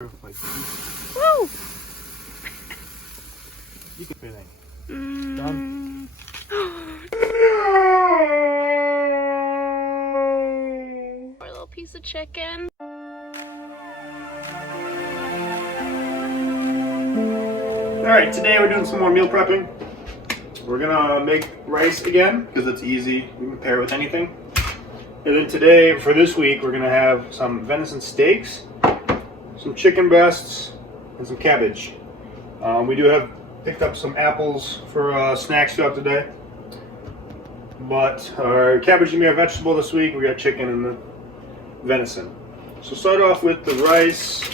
Woo! You can fit in. Done? Poor little piece of chicken. Alright, today we're doing some more meal prepping. We're gonna make rice again, because it's easy. We can pair it with anything. And then today, for this week, we're gonna have some venison steaks, some chicken breasts, and some cabbage. We do have picked up some apples for snacks throughout the day. But our cabbage is gonna be our vegetable this week. We got chicken and the venison. So start off with the rice.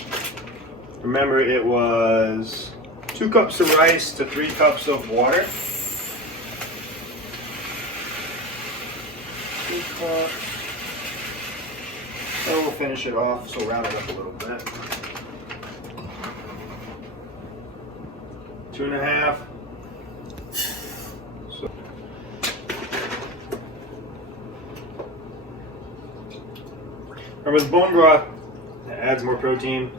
Remember, it was 2 cups of rice to 3 cups of water. 2 cups. And we'll finish it off, so round it up a little bit. 2.5. So remember, the bone broth adds more protein.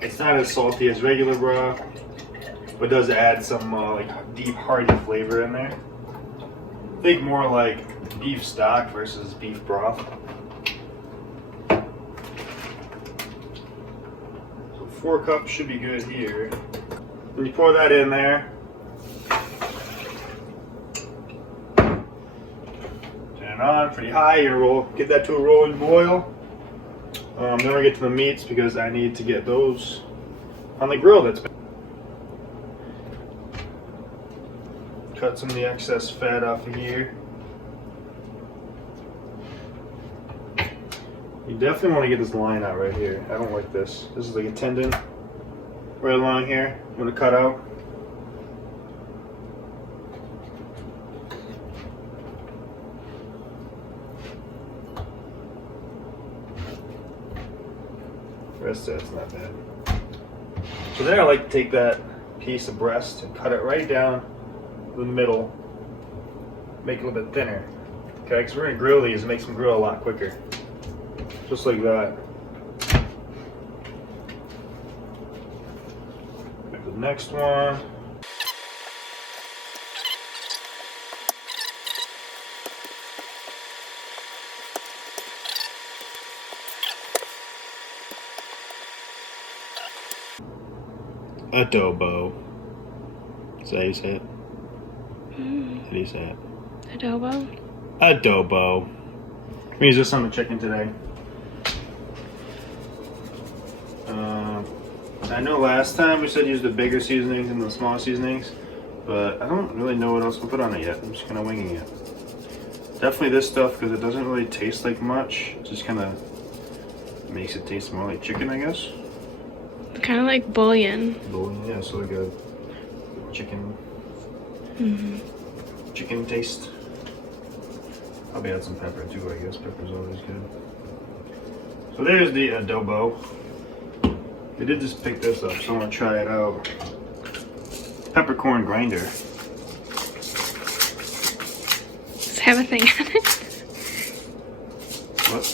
It's not as salty as regular broth, but does add some like deep, hearty flavor in there. Think more like beef stock versus beef broth. So 4 cups should be good here. When you pour that in there, turn it on pretty high. You're gonna get that to a rolling boil. Then we get to the meats because I need to get those on the grill. Cut some of the excess fat off of here. You definitely want to get this line out right here. I don't like this. This is like a tendon right along here. I'm going to cut out. The rest of that's not bad. So then I like to take that piece of breast and cut it right down the middle. Make it a little bit thinner. Okay, because we're going to grill these and make them grill a lot quicker. Just like that. Make the next one. Adobo. Is that how you say it? How do you say it? Adobo? Adobo. We use this on the chicken today. I know last time we said use the bigger seasonings and the smaller seasonings, but I don't really know what else to put on it yet. I'm just kind of winging it. Definitely this stuff because it doesn't really taste like much. It just kind of makes it taste more like chicken, I guess. Kind of like bouillon. Bouillon, yeah, so like a chicken, chicken taste. Probably add some pepper too, I guess. Pepper's always good. So there's the adobo. I did just pick this up, so I'm gonna try it out. Peppercorn grinder. Does it have a thing on it? What?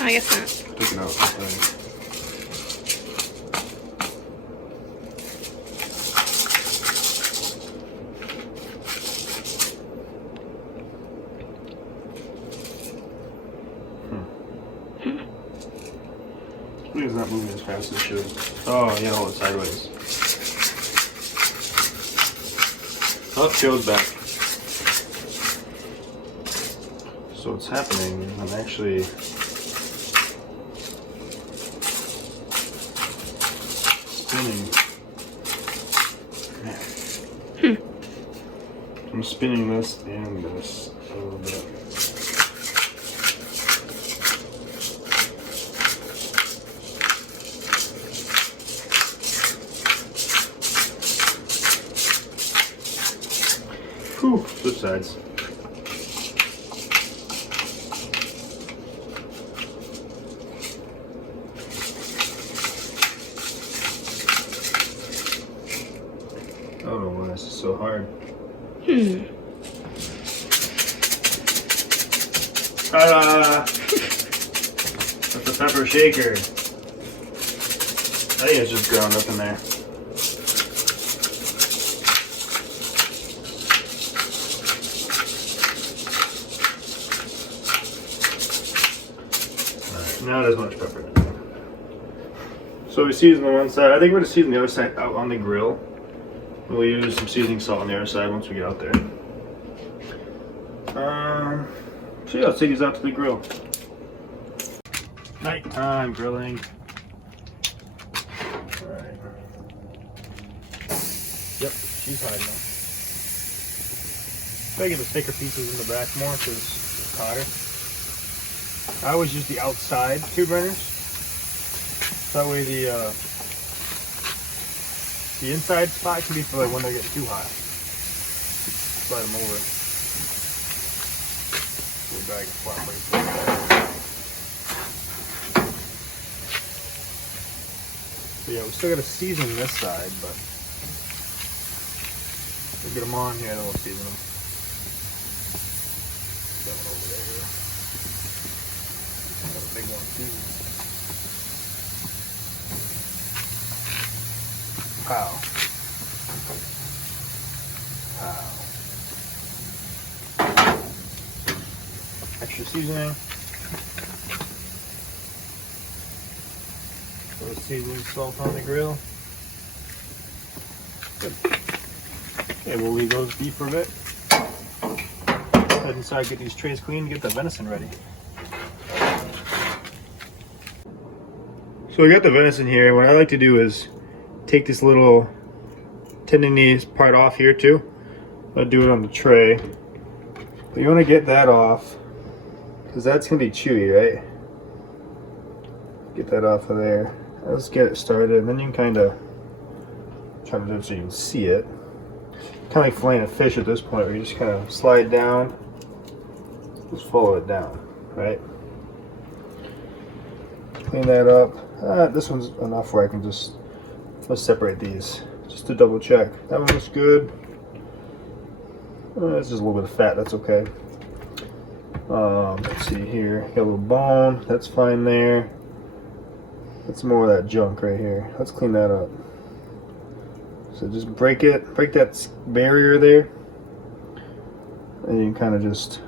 Oh, I guess not. Took it out. Sorry. It's not moving as fast as it should. Oh, yeah, hold it sideways. Oh, it goes back. So what's happening, I'm actually spinning. I'm spinning this and this a little bit. Whew, switch sides. I don't know why this is so hard. Ta-da! That's a pepper shaker. think it's just ground up in there. Alright, now there's much pepper. So we season the one side. I think we're going to season the other side out on the grill. We'll use some seasoning salt on the other side once we get out there. So yeah, let's take these out to the grill. Nighttime grilling. Alright. Yep, she's hiding now. Try to get the thicker pieces in the back more because it's hotter. I always use the outside two burners. That way the inside spot can be for like when they get too hot. Slide them over. We'll drag it flat right so yeah, we still gotta season this side, but we'll get them on here and then we'll season them. Got one over there. Got a big one too. Pow. Pow. Extra seasoning. Throw seasoning salt on the grill. Good. Okay, we'll leave those be for a bit. Head inside, get these trays clean, get the venison ready. So we got the venison here. What I like to do is take this little tendony part off here too. I'll do it on the tray. But you want to get that off because that's going to be chewy, right? Get that off of there. Let's get it started, and then you can kind of try to do it so you can see it. Kind of like filleting a fish at this point, where you just kind of slide down, just follow it down, right? Clean that up. This one's enough where I can just, let's separate these just to double check. That one looks good. It's just a little bit of fat, that's okay. Let's see here, got a little bone, that's fine there. That's more of that junk right here. Let's clean that up. So just break it, break that barrier there, and you can kind of just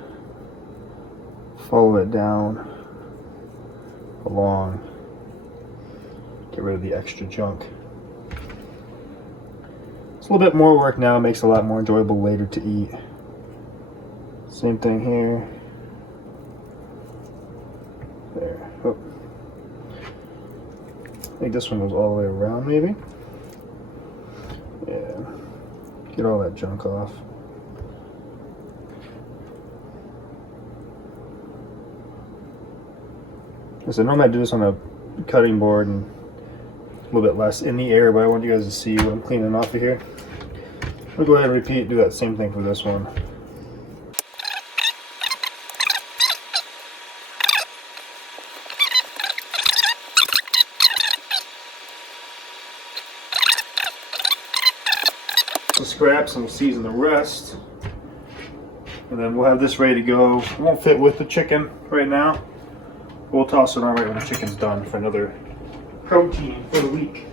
follow it down along. Get rid of the extra junk. It's a little bit more work now, it makes it a lot more enjoyable later to eat. Same thing here. There. Oh. I think this one goes all the way around, maybe. Yeah. Get all that junk off. So normally I do this on a cutting board and a little bit less in the air, but I want you guys to see what I'm cleaning off of here. I'll go ahead and repeat, do that same thing for this one. The scraps and we'll season the rest, and then we'll have this ready to go. It won't fit with the chicken right now. We'll toss it on right when the chicken's done for another protein for the week.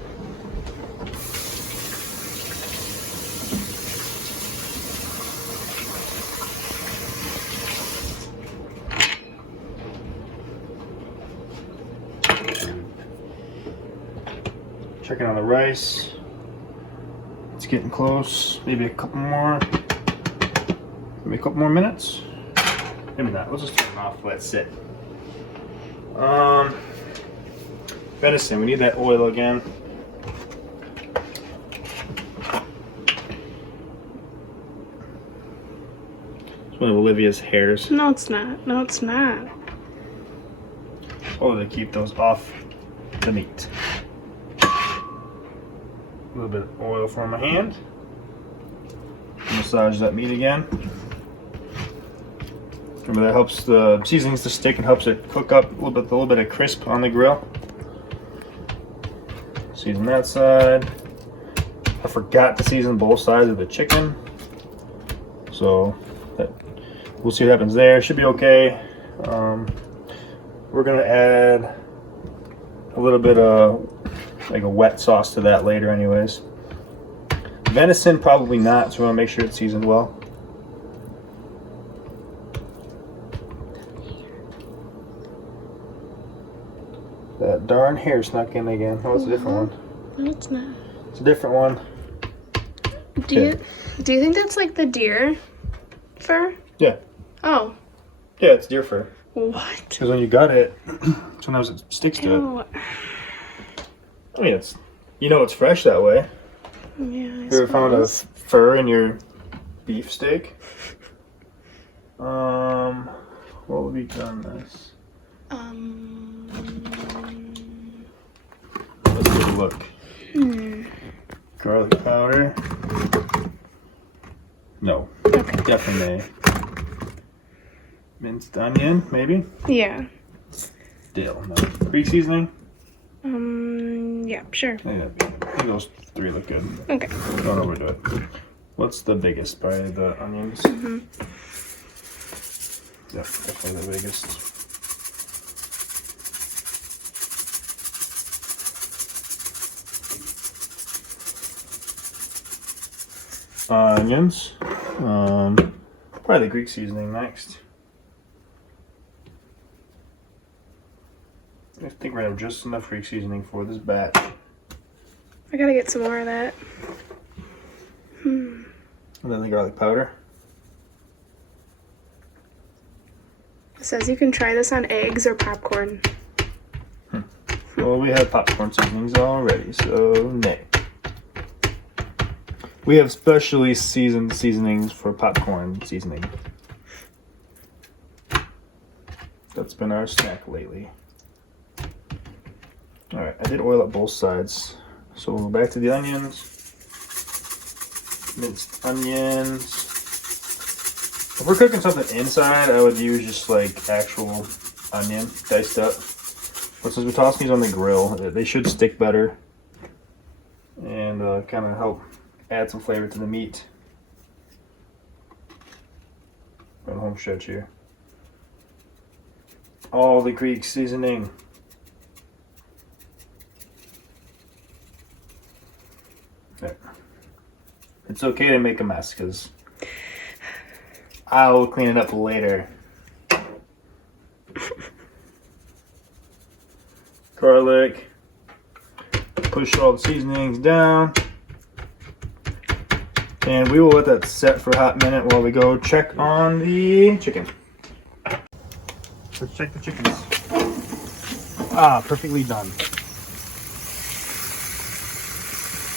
Checking on the rice. It's getting close. Maybe a couple more. Maybe a couple more minutes. Maybe not. We'll just turn it off. Let it sit. Venison. We need that oil again. It's one of Olivia's hairs. No, it's not. No, it's not. Oh, to keep those off the meat. A little bit of oil for my hand. Massage that meat again. Remember, that helps the seasonings to stick and helps it cook up a little bit of crisp on the grill. Season that side. I forgot to season both sides of the chicken, so we'll see what happens there. Should be okay. We're gonna add a little bit of like a wet sauce to that later anyways. Venison, probably not, so we want to make sure it's seasoned well. That darn hair snuck in again. Oh, it's a different one. No, it's not. It's a different one. Do you think that's like the deer fur? Yeah. Oh. Yeah, it's deer fur. What? Because when you gut it, sometimes it sticks to it. Ew. I mean, it's, you know, it's fresh that way. Yeah, You ever found a fur in your beef steak? What would we done this? Let's take a look. Garlic powder. No. Okay. Definitely. Minced onion, maybe? Yeah. Dill, no. Greek seasoning? Yeah, sure. Yeah, I think those three look good. Okay. Don't overdo it. What's the biggest? Probably the onions? Yeah, definitely the biggest. Onions. Probably the Greek seasoning next. I think we're gonna have just enough Greek seasoning for this batch. I gotta get some more of that. And then the garlic powder. It says you can try this on eggs or popcorn. Well, we have popcorn seasonings already, so nay. We have specially seasoned seasonings for popcorn seasoning. That's been our snack lately. Alright, I did oil up both sides. So we'll go back to the onions. Minced onions. If we're cooking something inside, I would use just like actual onion diced up. But since we're tossing these on the grill, they should stick better and kind of help add some flavor to the meat. Going home stretch here. All the Greek seasoning. Okay. It's okay to make a mess because I'll clean it up later. Garlic. Push all the seasonings down. And we will let that set for a hot minute while we go check on the chicken. Let's check the chickens. Ah, perfectly done.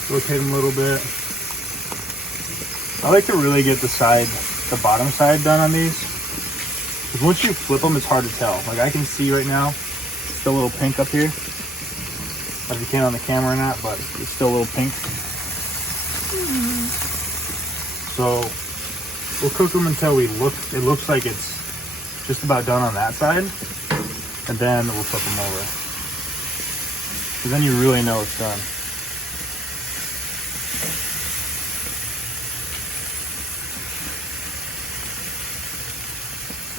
Rotate them a little bit. I like to really get the bottom side done on these. Because once you flip them, it's hard to tell. Like I can see right now, it's still a little pink up here. I don't know if you can on the camera or not, but it's still a little pink. So we'll cook them until it looks like it's just about done on that side. And then we'll flip them over. Because then you really know it's done.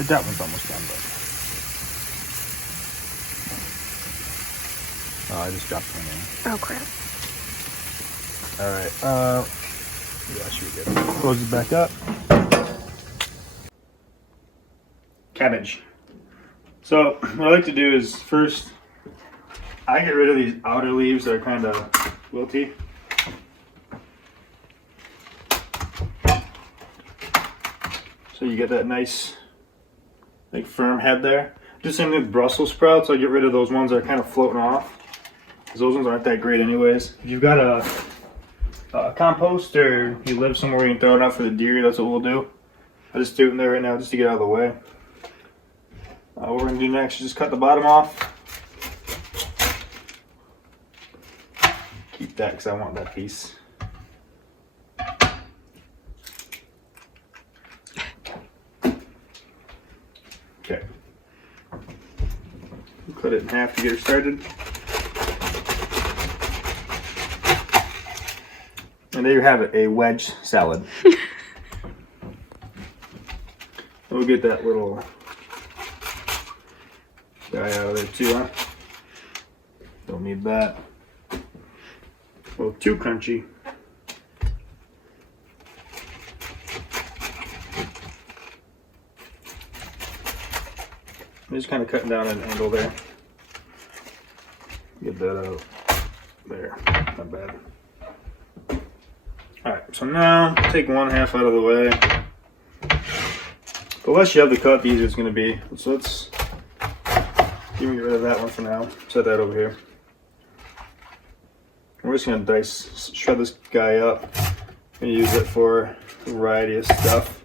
That one's almost done, but I just dropped one in. Oh crap. Alright, yeah, should be good. Close it back up. Cabbage. So what I like to do is first I get rid of these outer leaves that are kind of wilty. So you get that nice like firm head there. Just same thing with Brussels sprouts. I get rid of those ones that are kind of floating off, because those ones aren't that great anyways. If you've got a compost or you live somewhere where you can throw it out for the deer, that's what we'll do. I just do it in there right now just to get out of the way. What we're going to do next is just cut the bottom off. Keep that because I want that piece. Okay. Cut it in half to get her started. And there you have it, a wedge salad. We'll get that little guy out of there too, huh? Don't need that. a little too crunchy. I'm just kind of cutting down an angle there. Get that out. There, not bad. Alright, so now take 1/2 out of the way. The less you have to cut, the easier it's going to be. So let's even get rid of that one for now. Set that over here. We're just going to shred this guy up and use it for a variety of stuff.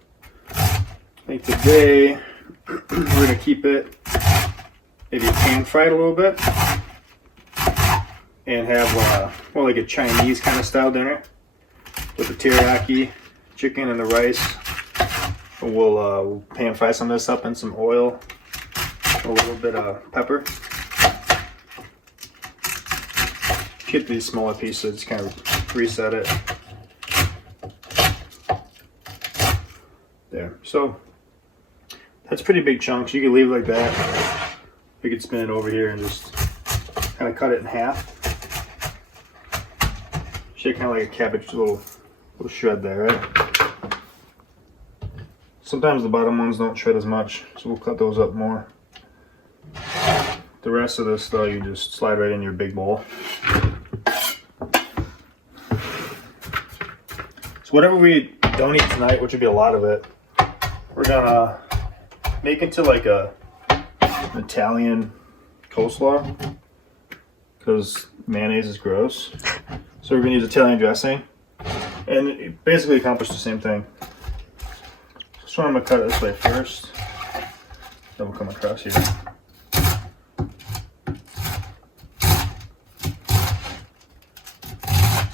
I think today we're going to keep it maybe pan fried a little bit and have more like a Chinese kind of style dinner with the teriyaki chicken and the rice. And we'll pan fry some of this up in some oil, a little bit of pepper. Get these smaller pieces, just kind of reset it. There. So that's pretty big chunks. You can leave it like that. We could spin it over here and just kind of cut it in half. Shake kind of like a cabbage, little shred there, right? Sometimes the bottom ones don't shred as much, so we'll cut those up more. The rest of this, though, you just slide right in your big bowl. So whatever we don't eat tonight, which would be a lot of it, we're gonna make into like an Italian coleslaw, because mayonnaise is gross. So we're gonna use Italian dressing, and it basically accomplishes the same thing. So I'm gonna cut it this way first, then we'll come across here.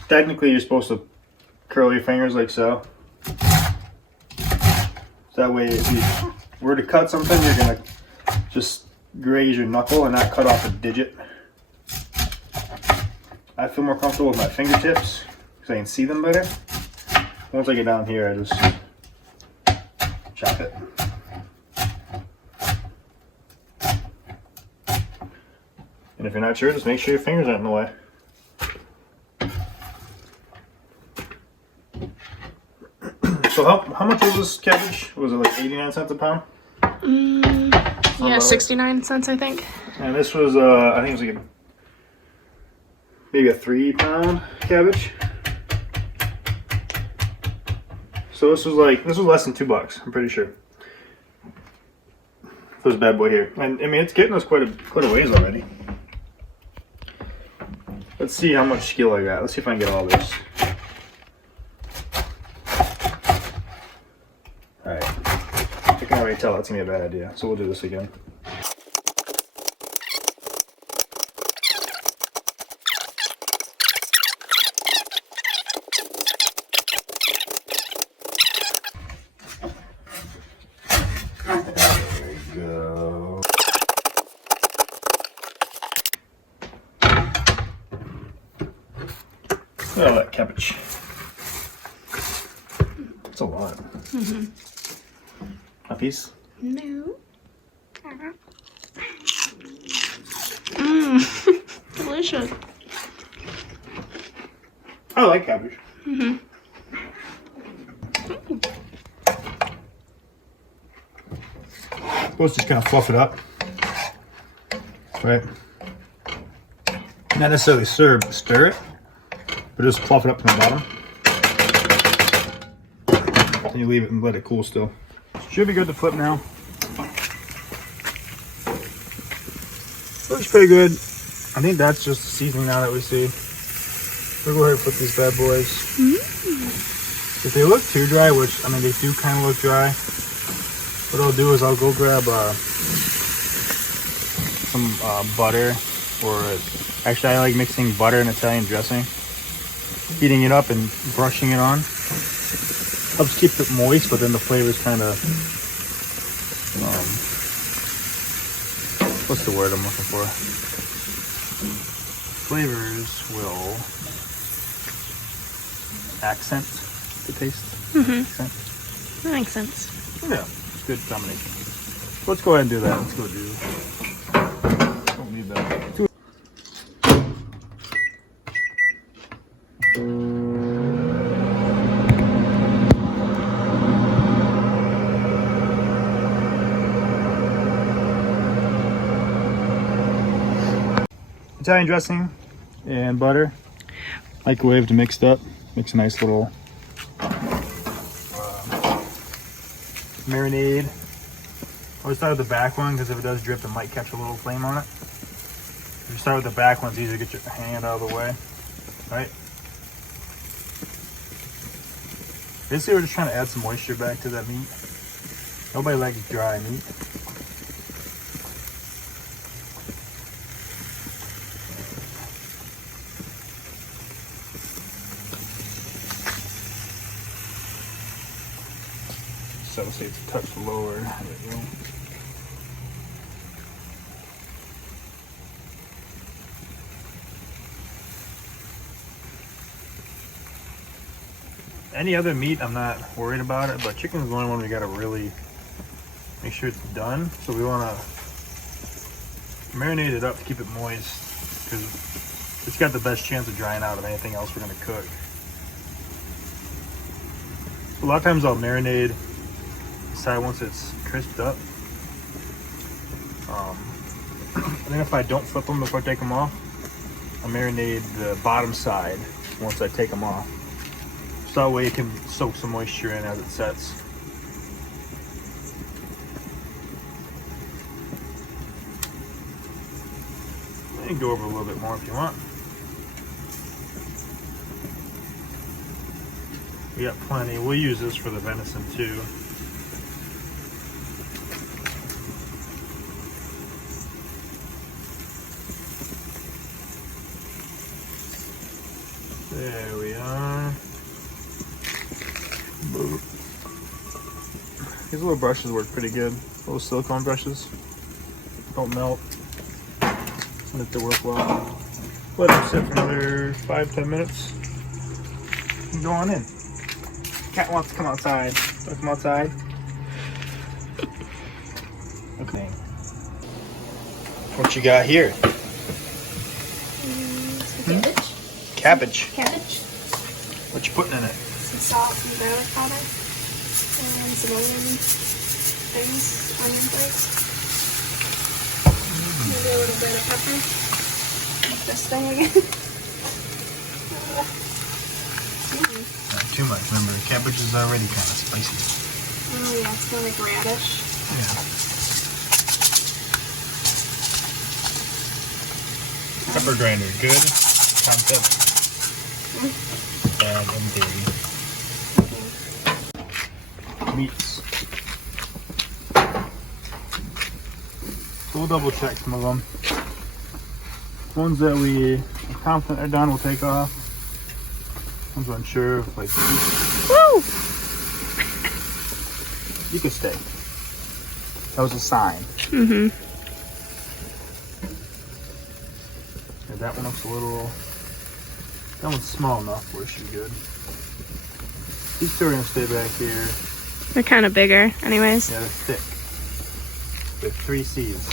Technically, you're supposed to curl your fingers like so. So that way, if you were to cut something, you're gonna just graze your knuckle and not cut off a digit. I feel more comfortable with my fingertips because I can see them better. Once I get down here, I just chop it. And if you're not sure, just make sure your fingers aren't in the way. So how much was this cabbage? Was it like 89 cents a pound? Yeah, 69 cents, I think. And this was, I think it was like maybe a 3-pound cabbage. So this was less than $2, I'm pretty sure. For this bad boy here. And I mean, it's getting us quite a ways already. Let's see how much skill I got. Let's see if I can get all this. Alright. I can already tell that's gonna be a bad idea, so we'll do this again. There we go. Look at all that cabbage. That's a lot. Mm-hmm. A piece? No. Delicious. I like cabbage. Mm-hmm. Let's just kind of fluff it up. Right? Not necessarily stir it, but just fluff it up from the bottom. And you leave it and let it cool still. Should be good to flip now. Looks pretty good. I think that's just the seasoning now that we see. We'll go ahead and flip these bad boys. If they look too dry, which I mean they do kind of look dry, what I'll do is I'll go grab some butter, or actually I like mixing butter and Italian dressing, heating it up and brushing it on. Helps keep it moist, but then the flavors kind of, what's the word I'm looking for? Flavors will accent the taste. Accent. That makes sense. Yeah, it's a good combination. Let's go ahead and do that. Let's go do. Don't need that. Italian dressing and butter. Microwave to mix it up. Makes a nice little marinade. Always start with the back one because if it does drip, it might catch a little flame on it. If you start with the back one, it's easier to get your hand out of the way. Right? Basically, we're just trying to add some moisture back to that meat. Nobody likes dry meat. So I would say it's a touch lower. There we go. Any other meat, I'm not worried about it, but chicken is the only one we gotta really make sure it's done. So we wanna marinate it up to keep it moist because it's got the best chance of drying out of anything else we're gonna cook. A lot of times I'll marinate the side once it's crisped up. And then if I don't flip them before I take them off, I marinate the bottom side once I take them off. So that way it can soak some moisture in as it sets. You can go over a little bit more if you want. We got plenty. We'll use this for the venison too. There we are. These little brushes work pretty good. Little silicone brushes. Don't melt. But they work well. Let them sit for another 5-10 minutes. And go on in. Cat wants to come outside. Want to come outside? Okay. What you got here? Cabbage. Cabbage. Cabbage. What you putting in it? Some salt, some garlic powder, and some onion things, onion flakes. Maybe a little bit of pepper. Like this thing again. Not too much. Remember, cabbage is already kind of spicy. Oh yeah, it's kind of like radish. Yeah. Pepper grinder, good concept. Bad and dirty. Meats. So we'll double check some of them. Ones that we are confident are done, we'll take off. Ones we're unsure, like Woo! you could stay. That was a sign. Mm-hmm. Yeah, that one looks a little. That one's small enough where she's good. These two are gonna stay back here. They're kind of bigger, anyways. Yeah, they're thick. They're 3 C's.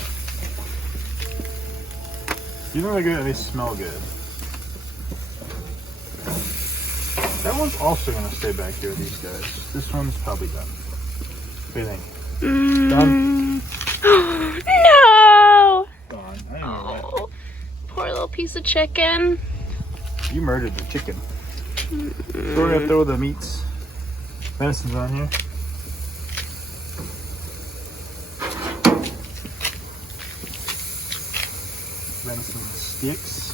You know they're good, they smell good. That one's also gonna stay back here with these guys. This one's probably done. What do you think? Done? No! Gone. I didn't know that. Oh, poor little piece of chicken. You murdered the chicken. So we're gonna throw the meats. Venison's on here. Venison sticks.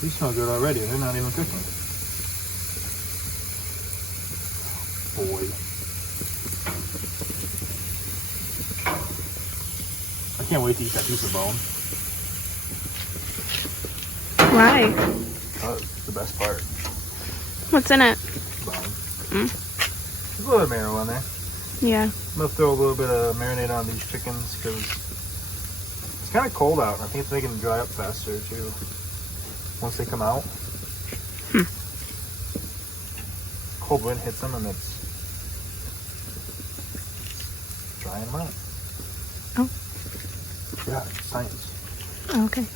These smell good already. They're not even cooking. Boy. I can't wait to eat that piece of bone. Why? Oh, it's the best part. What's in it? Bone. There's a little bit of marrow on there. Yeah. I'm gonna throw a little bit of marinade on these chickens because it's kind of cold out. And I think it's making them dry up faster too. Once they come out, cold wind hits them and it's drying them out. Oh. Yeah, it's science. Oh, okay.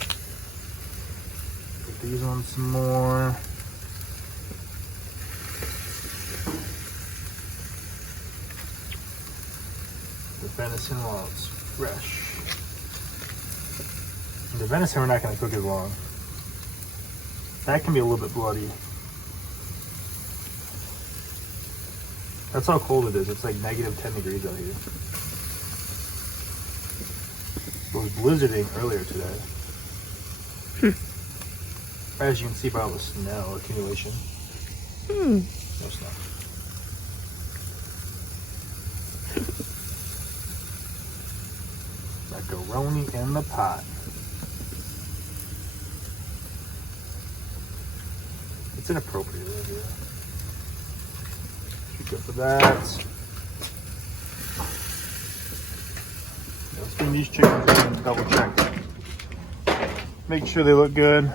Put these on some more. The venison while it's fresh. the venison we're not going to cook as long. That can be a little bit bloody. That's how cold it is. It's like negative 10 degrees out here. It was blizzarding earlier today. As you can see by all the snow accumulation. No snow. Macaroni in the pot. It's inappropriate right here. Should go for that. Let's bring these chickens in and double check. Make sure they look good.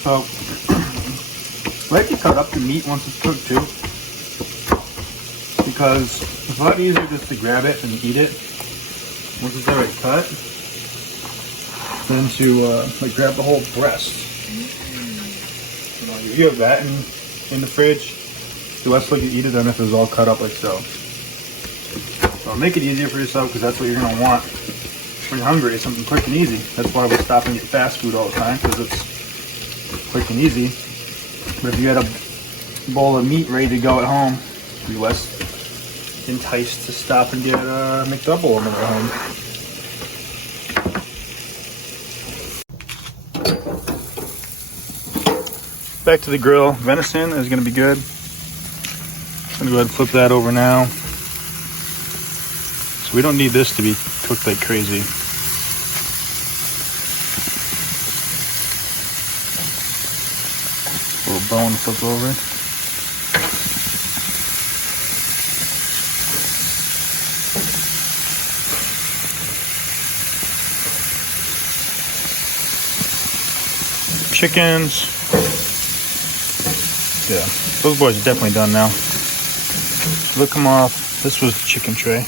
So, I like to cut up the meat once it's cooked too, because it's a lot easier just to grab it and eat it once it's already cut than to like grab the whole breast. You know, you have that in the fridge, the less likely to eat it than if it was all cut up like so. So make it easier for yourself, because that's what you're gonna want when you're hungry, is something quick and easy. That's why we stop and get fast food all the time, because it's quick and easy. But if you had a bowl of meat ready to go at home, you'd be less enticed to stop and get a McDouble on the way home. Back to the grill. Venison is going to be good. I'm going to go ahead and flip that over now. So we don't need this to be cooked like crazy. Little bone flip over. Chickens. Yeah, those boys are definitely done now. Look them off. This was the chicken tray.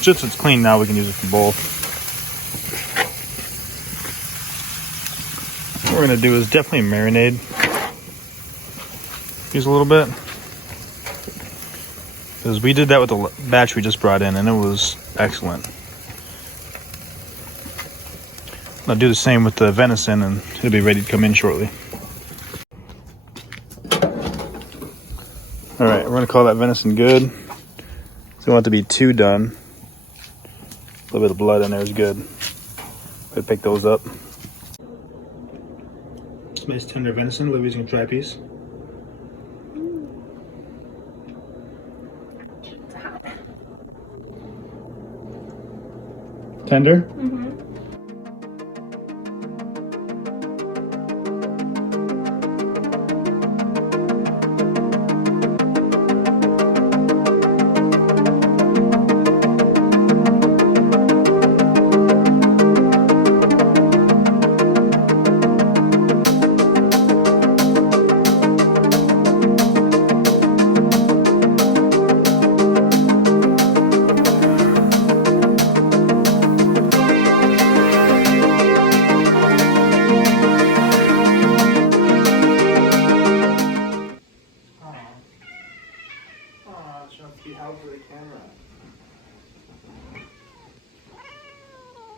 Since it's clean now, we can use it for both. What we're gonna do is definitely marinate these a little bit, because we did that with the batch we just brought in and it was excellent. I'll do the same with the venison and it'll be ready to come in shortly. All right, we're gonna call that venison good. So we don't want it to be too done. A little bit of blood in there is good. We'll pick those up. Nice tender venison. Olivia's gonna try a piece. Tender? Mm-hmm.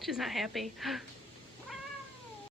She's not happy.